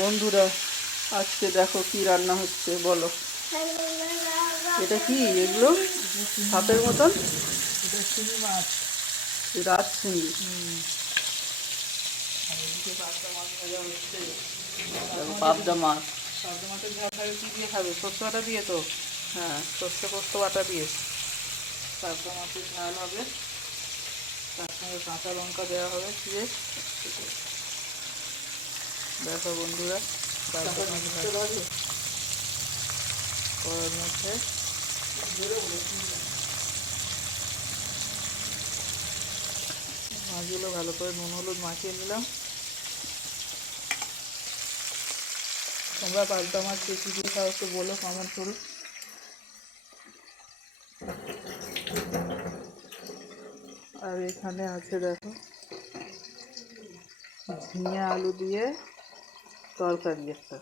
বন্ধুরা আজকে দেখো কি রান্না হচ্ছে বলো। এটা কি এগুলো? হাতের মতন? রাত পাবদা মাছ ভাজা হচ্ছে দেখো পাবদা মাছ। পাবদা মাছের ঝাল খাবে কি দিয়ে খাবে? সর্ষে বাটা দিয়ে তো? হ্যাঁ সর্ষে পোস্ত বাটা দিয়ে। পাবদা মাছের ঝাল হবে। তার সঙ্গে কাঁচা লঙ্কা দেওয়া হবে দিয়ে দেখো বন্ধুরা করার মধ্যে মাছগুলো ভালো করে নুন হলুদ মাখিয়ে নিলাম। তোমরা পাবদা মাছ কে কী দিয়ে খাও একটু বলো কমেন্ট করো। আর এখানে আছে দেখো ঝিঙে আলু দিয়ে তরকারি একটা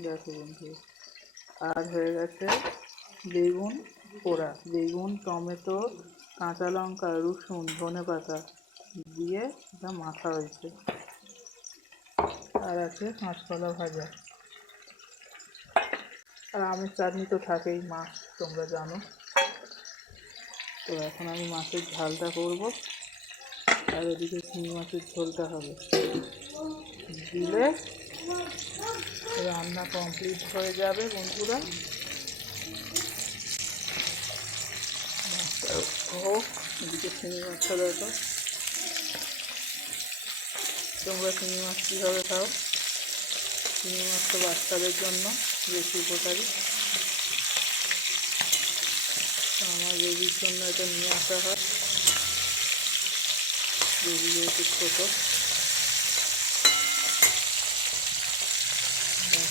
দেখো বন্ধু। আর হয়ে গেছে বেগুন পোড়া। বেগুন, টমেটো, কাঁচা লঙ্কা, রসুন, ধনে পাতা দিয়ে এটা মাখা হয়েছে। আর আছে কাঁচকলা ভাজা। আর আমের চাটনি তো থাকেই মাছ, তোমরা জানো। তো এখন আমি মাছের ঝালটা করব। আর এদিকে শিঙি মাছের ঝোলটা হবে। দিলে রান্না কমপ্লিট হয়ে যাবে বন্ধুরা। মাছটা হোক এদিকে শিঙি মাছটা দেখো। তোমরা শিঙি মাছ কীভাবে খাও? শিঙি মাছ তো বাচ্চাদের জন্য বেশি উপকারী। আমার বেবির জন্য এটা নিয়ে আসা হয়। যেহেতু ছোটো।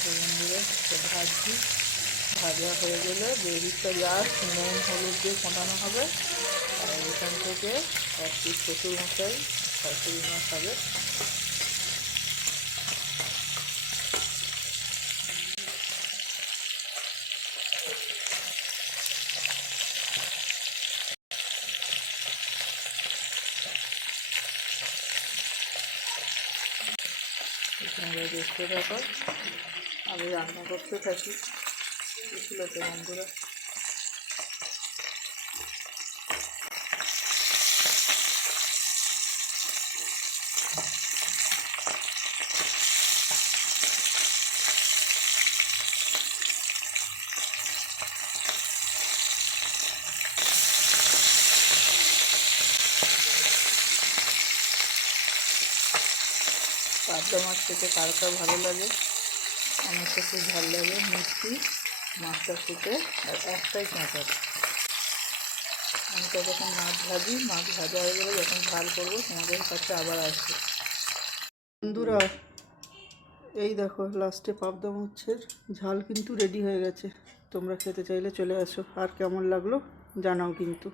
বন্ধুরা ভাজছি ভাজা হয়ে গেলে বেরিটা লাস্ট নুন, হলুদ দিয়ে ফোটানো হবে। আর এখান থেকে এক পিস শ্বশুর মশাই শাশুড়ি মা খাবে তোমরা দেখতে থাকো। আমি রান্না করতে থাকি। এগুলো তো বন্ধুরা। পাবদা মাছ খেতে কার কার ভালো লাগে? আমার কাছে ভালো লাগে মিষ্টি মাছটা খেতে আর একটাই কাঁচা আমি তো যখন মাছ ভাজি, মাছ ভাজা হয়ে গেলে যখন ঝাল করব, তোমাদের কাছে আবার আসবে। বন্ধুরা, এই দেখো লাস্টে পাবদা মাছের ঝাল কিন্তু রেডি হয়ে গেছে। তোমরা খেতে চাইলে চলে আসো। আর কেমন লাগল জানাও কিন্তু।